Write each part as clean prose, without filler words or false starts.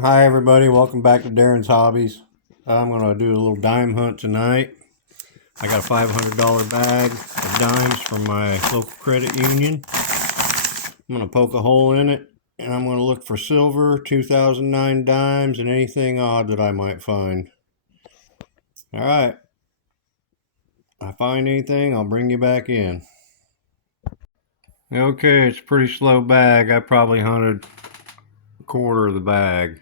Hi everybody, welcome back to Darren's Hobbies. I'm going to do a little dime hunt tonight. I got a $500 bag of dimes from my local credit union. I'm going to poke a hole in it and I'm going to look for silver, 2009 dimes, and anything odd that I might find. Alright, if I find anything, I'll bring you back in. Okay, it's a pretty slow bag. I probably hunted a quarter of the bag.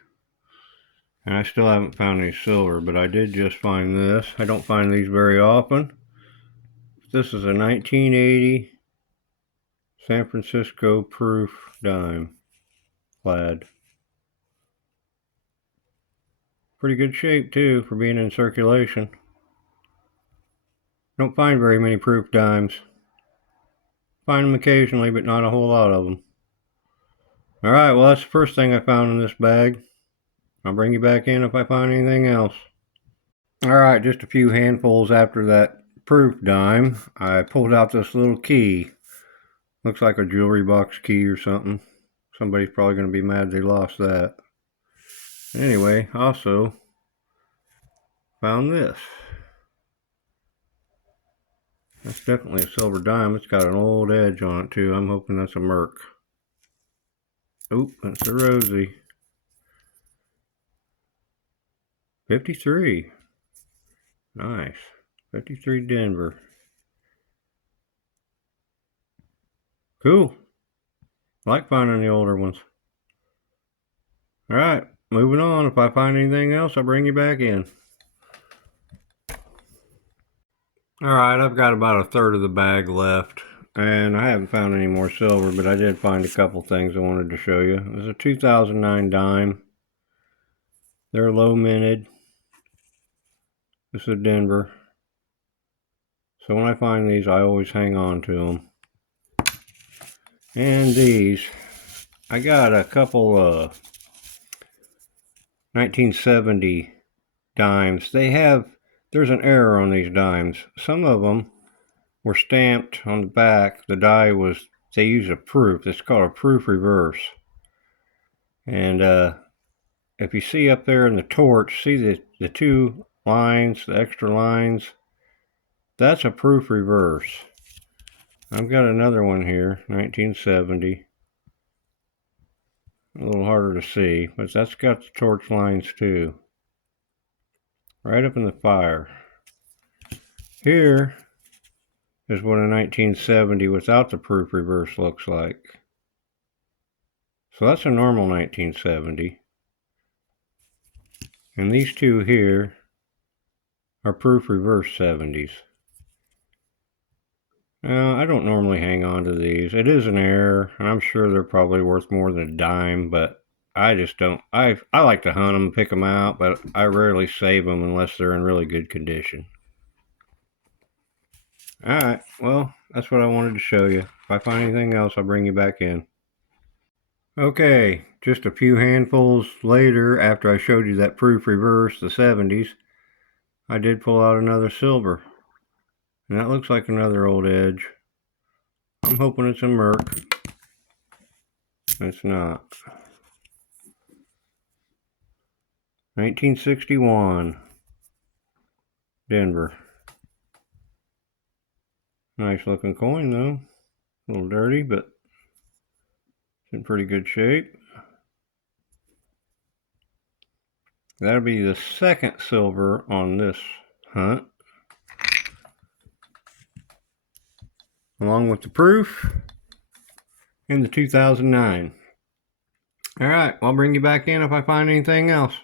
And I still haven't found any silver, but I did just find this. I don't find these very often. This is a 1980 San Francisco proof dime clad. Pretty good shape too for being in circulation. Don't find very many proof dimes. Find them occasionally, but not a whole lot of them. Alright, well that's the first thing I found in this bag. I'll bring you back in if I find anything else. Alright, just a few handfuls after that proof dime, I pulled out this little key. Looks like a jewelry box key or something. Somebody's probably going to be mad they lost that. Anyway, also found this. That's definitely a silver dime. It's got an old edge on it too. I'm hoping that's a Merc. Oop, that's a Rosie. 53. Nice. 53 Denver. Cool. Like finding the older ones. Alright, moving on. If I find anything else, I'll bring you back in. Alright, I've got about a third of the bag left. And I haven't found any more silver, but I did find a couple things I wanted to show you. There's a 2009 dime. They're low minted. This is Denver. So when I find these, I always hang on to them. And these, I got a couple of 1970 dimes. There's an error on these dimes. Some of them were stamped on the back. They use a proof. It's called a proof reverse. And if you see up there in the torch, see the two lines, the extra lines? That's a proof reverse. I've got another one here, 1970. A little harder to see, but that's got the torch lines too. Right up in the fire. Here is what a 1970 without the proof reverse looks like. So that's a normal 1970. And these two here are proof reverse 70s. Now, I don't normally hang on to these. It is an error, and I'm sure they're probably worth more than a dime, but I just don't. I like to hunt them, pick them out, but I rarely save them unless they're in really good condition. Alright, well, that's what I wanted to show you. If I find anything else, I'll bring you back in. Okay, just a few handfuls later, after I showed you that proof reverse, the 70s, I did pull out another silver. And that looks like another old edge. I'm hoping it's a Merc. It's not. 1961. Denver. Nice looking coin though. A little dirty, but it's in pretty good shape. That'll be the second silver on this hunt. Along with the proof and the 2009. Alright, I'll bring you back in if I find anything else.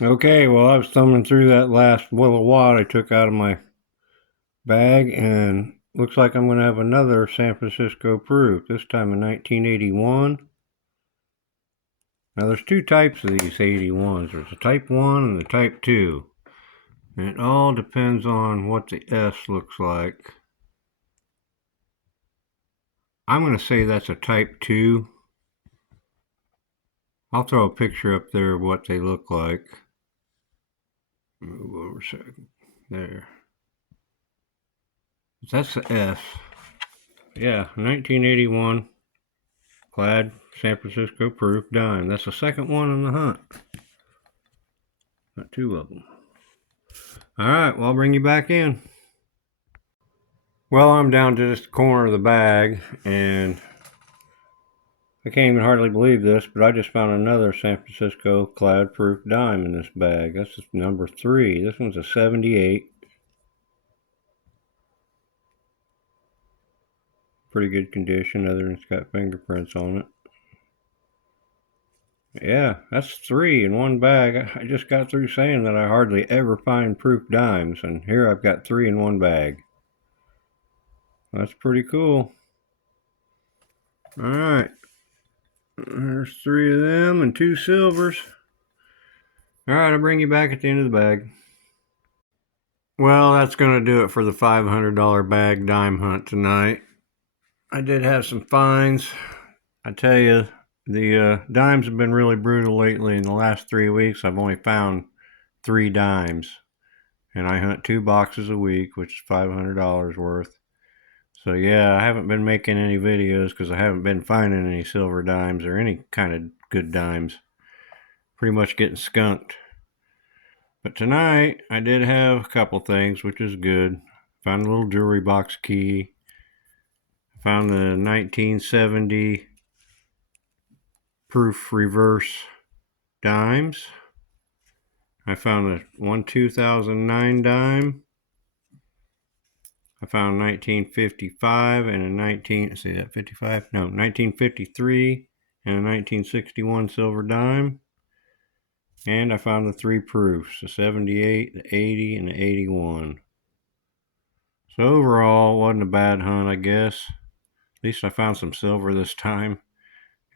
Okay, well I was thumbing through that last little wad I took out of my bag, and looks like I'm going to have another San Francisco proof, this time in 1981. Now there's two types of these 81s. There's the type 1 and the type 2. And it all depends on what the S looks like. I'm going to say that's a type 2. I'll throw a picture up there of what they look like. Move over a second. There. That's the S. Yeah, 1981 clad San Francisco proof dime. That's the second one in the hunt. Got two of them. Alright, well, I'll bring you back in. Well, I'm down to just the corner of the bag, and I can't even hardly believe this, but I just found another San Francisco clad proof dime in this bag. That's just number 3. This one's a 78. Pretty good condition, other than it's got fingerprints on it. Yeah, that's 3 in one bag. I just got through saying that I hardly ever find proof dimes, and here I've got 3 in one bag. That's pretty cool. Alright. There's 3 of them and 2 silvers. Alright, I'll bring you back at the end of the bag. Well, that's going to do it for the $500 bag dime hunt tonight. I did have some finds. I tell you, the dimes have been really brutal lately. In the last 3 weeks, I've only found 3 dimes. And I hunt 2 boxes a week, which is $500 worth. So yeah, I haven't been making any videos because I haven't been finding any silver dimes or any kind of good dimes. Pretty much getting skunked. But tonight, I did have a couple things, which is good. Found a little jewelry box key. Found the 1970 proof reverse dimes. I found one 2009 dime. I found 1955 and a 1953 and a 1961 silver dime. And I found the 3 proofs, the 78, the 80, and the 81. So overall, wasn't a bad hunt, I guess. At least I found some silver this time,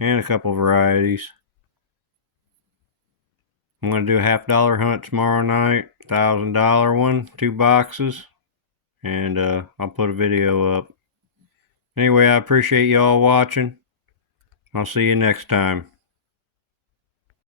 and a couple varieties. I'm going to do a $50 hunt tomorrow night, $1,000 one, 2 boxes. And I'll put a video up. Anyway, I appreciate y'all watching. I'll see you next time.